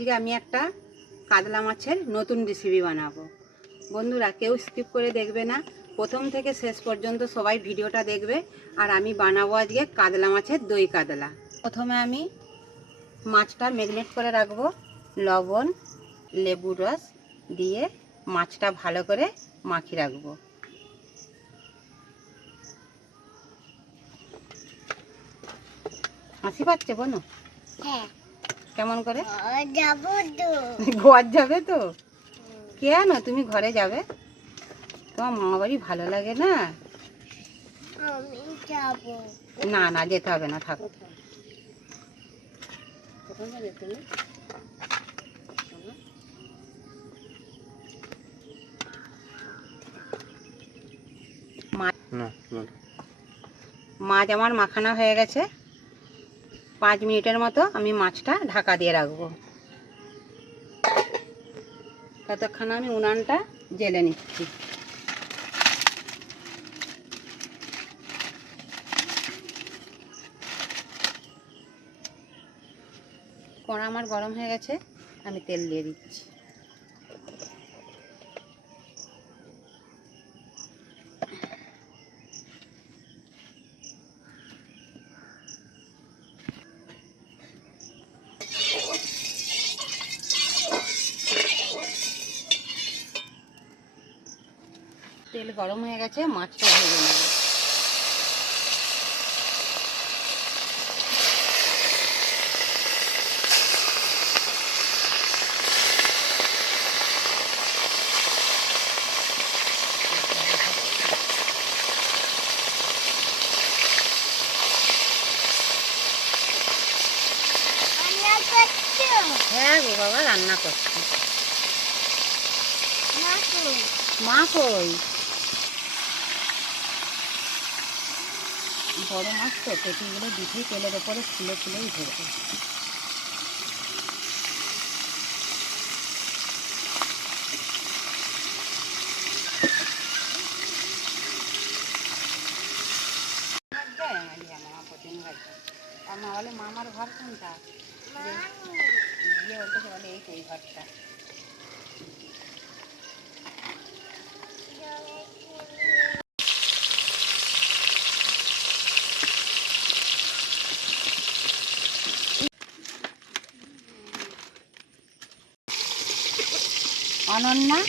আজকে আমি একটা কাতলা মাছের নতুন রেসিপি বানাবো। বন্ধুরা কেউ স্কিপ করে দেখবে না, প্রথম থেকে শেষ পর্যন্ত সবাই ভিডিওটা দেখবে। আর আমি বানাবো আজকে কাতলা মাছের দই কাতলা। প্রথমে আমি মাছটা ম্যারিনেট করে রাখবো, লবণ লেবুর রস দিয়ে মাছটা ভালো করে মাখিয়ে রাখবো। হাসি পাচ্ছে বোনো? হ্যাঁ। কেমন করে? যাবো তো। ঘর যাবে তো? কেন তুমি ঘরে যাবে? তোমার মামা বাড়ি ভালো লাগে না? আমি যাবো। না না, যেতে হবে না, থাকো। মাছ আমার মাখানো হয়ে গেছে। 5 মিনিটের মতো আমি মাছটা ঢাকা দিয়ে রাখবো। ততক্ষণ আমি উনানটা জ্বেলে নিচ্ছি। কড়া আমার গরম হয়ে গেছে, আমি তেল দিয়ে দিচ্ছি। তেল গরম হয়ে গেছে, মাছটা ভেজে নেব। হ্যাঁ গো বাবা, রান্না করছি। মা কই? বড় মাছ তো, পেটিগুলো দিতেই তেলের ওপরে ফুলে ফুলেই ধরবে। আর না হলে মামার ঘর কোনটা? গিয়ে বলতে বলে এই তো এই ঘরটা। অনন্যা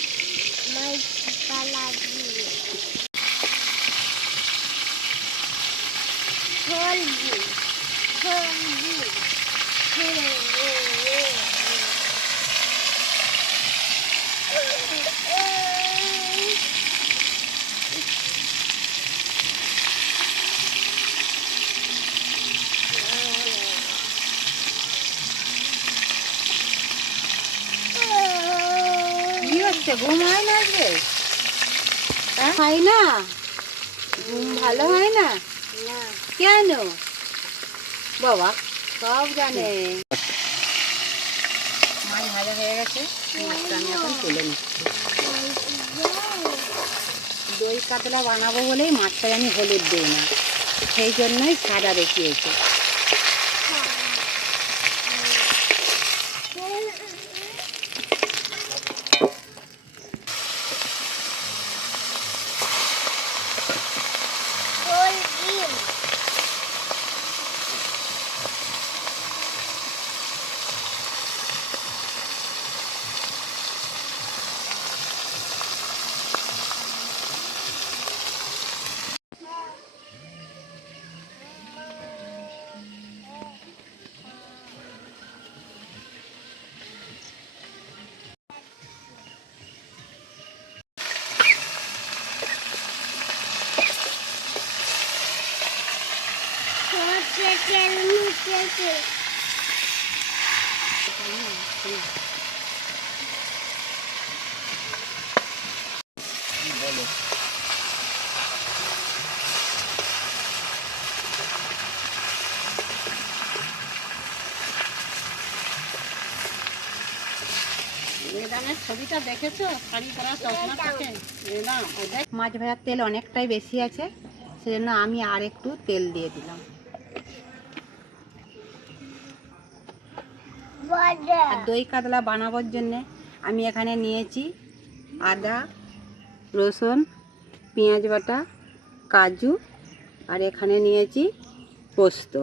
কি হচ্ছে? ঘুম হয় না আজকে? হ্যাঁ হয় না? ঘুম ভালো হয় না কেন? বাবা সব জানে। মাছ ভাজা হয়ে গেছে, মাছটা আমি এখন তুলে নিচ্ছি। দই কাতলা বানাবো বলেই মাছটায় আমি হলুদ দিই না, সেই জন্যই সাদা দেখিয়েছে। ছবিটা দেখেছো? শাড়ি পরা চশমা থাকে না। মাছ ভাজার তেল অনেকটাই বেশি আছে, সেজন্য আমি আর একটু তেল দিয়ে দিলাম। আর দই কাতলা বানাবার জন্যে আমি এখানে নিয়েছি আদা, রসুন, পেঁয়াজ বাটা, কাজু, আর এখানে নিয়েছি পোস্ত।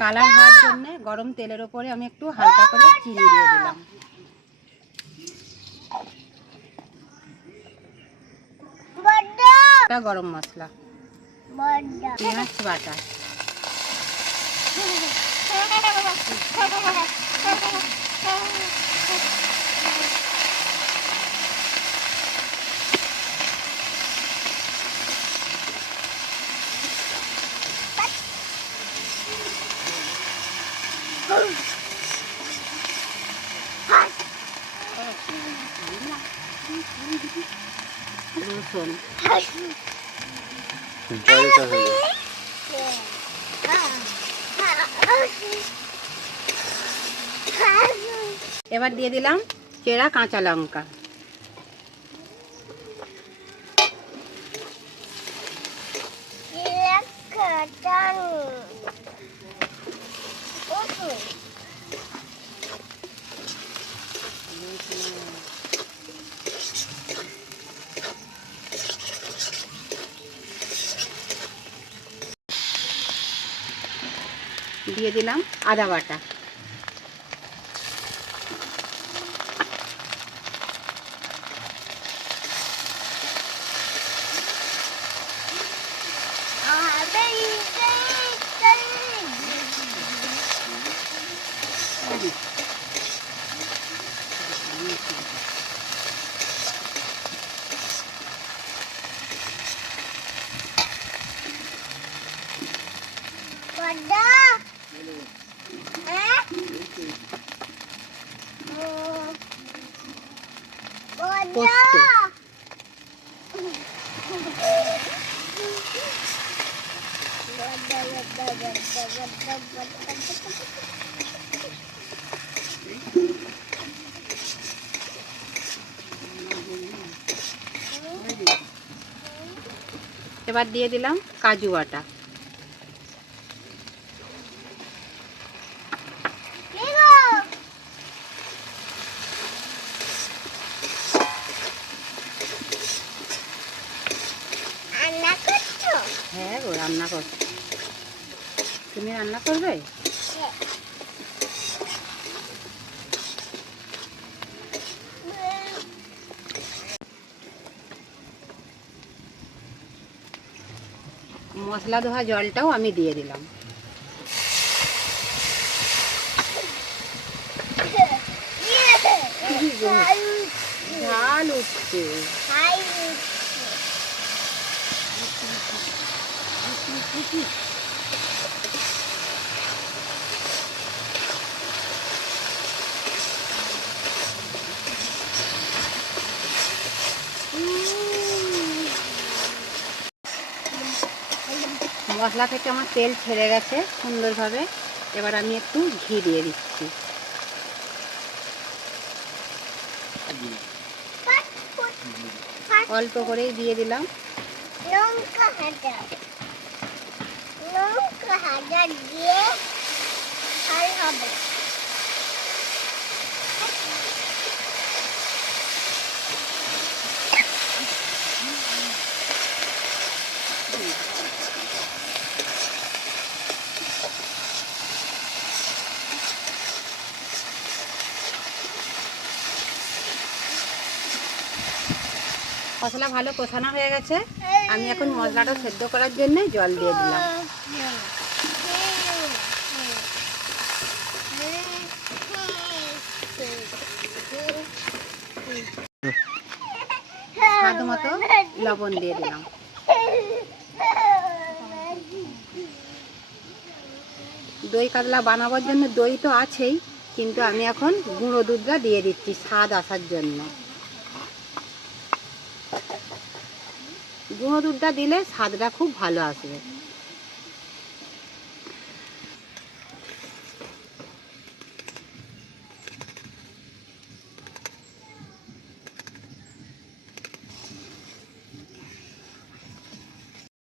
কালার হওয়ার জন্য গরম তেলের ওপরে আমি একটু হালকা করে চিনি দিয়ে দিলাম। গরম মশলা, পেঁয়াজ বাটা, রসুন, এবার দিয়ে দিলাম চেরা কাঁচা লঙ্কা। দিয়ে দিলাম আদা বাটা। পোস্ত, এবার দিয়ে দিলাম কাজু বাটা। হ্যাঁ গো, রান্না করছি। তুমি রান্না করবে? মশলা ধোয়া জলটাও আমি দিয়ে দিলাম। ঝাল উঠছে। মশলা থেকে আমার তেল ছেড়ে গেছে সুন্দরভাবে। এবার আমি একটু ঘি দিয়ে দিচ্ছি। অল্প করেই দিয়ে দিলাম। লঙ্কা হাজার দিয়ে আর হবে। মশলা ভালো কষানো হয়ে গেছে। আমি এখন মশলাটা সেদ্ধ করার জন্য জল দিয়ে দিলাম। স্বাদ মতো লবণ দিয়ে দিলাম। দই কাতলা বানাবার জন্য দই তো আছেই, কিন্তু আমি এখন গুঁড়ো দুধটা দিয়ে দিচ্ছি স্বাদ আসার জন্য। গুঁড়ো দুধটা দিলে স্বাদটা খুব ভালো আসবে।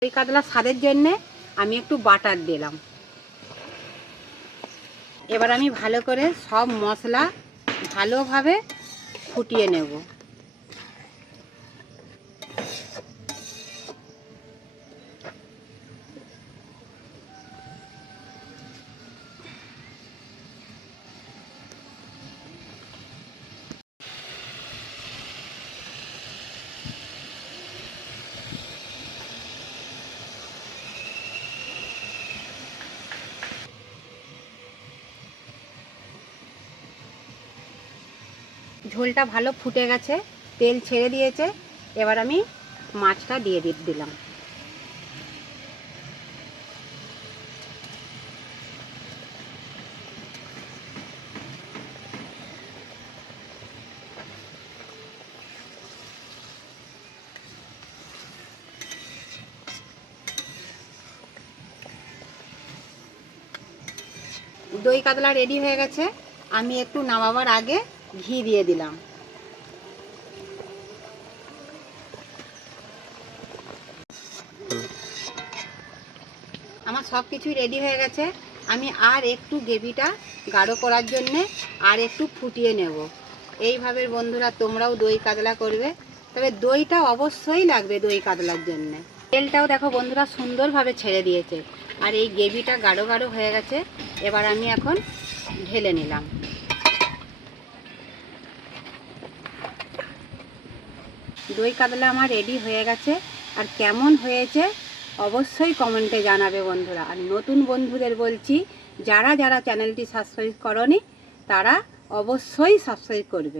দই কাতলা স্বাদের জন্যে আমি একটু বাটার দিলাম। এবার আমি ভালো করে সব মশলা ভালোভাবে ফুটিয়ে নেব। ঝোলটা ভালো ফুটে গেছে, তেল ছেড়ে দিয়েছে। এবার আমি মাছটা দিয়ে দিলাম। দই কাতলা রেডি হয়ে গেছে। আমি একটু নামাবার আগে ঘি দিয়ে দিলাম। আমার সব কিছুই রেডি হয়ে গেছে। আমি আর একটু গ্রেভিটা গাঢ় করার জন্যে আর একটু ফুটিয়ে নেব। এইভাবে বন্ধুরা তোমরাও দই কাতলা করবে, তবে দইটা অবশ্যই লাগবে দই কাতলার জন্যে। তেলটাও দেখো বন্ধুরা সুন্দরভাবে ছেড়ে দিয়েছে, আর এই গ্রেভিটা গাঢ় গাঢ় হয়ে গেছে। এবার আমি এখন ঢেলে নিলাম। দই কাতলা আমার রেডি হয়ে গেছে। আর কেমন হয়েছে অবশ্যই কমেন্টে জানাবে বন্ধুরা। আর নতুন বন্ধুদের বলছি, যারা যারা চ্যানেলটি সাবস্ক্রাইব করনি তারা অবশ্যই সাবস্ক্রাইব করবে।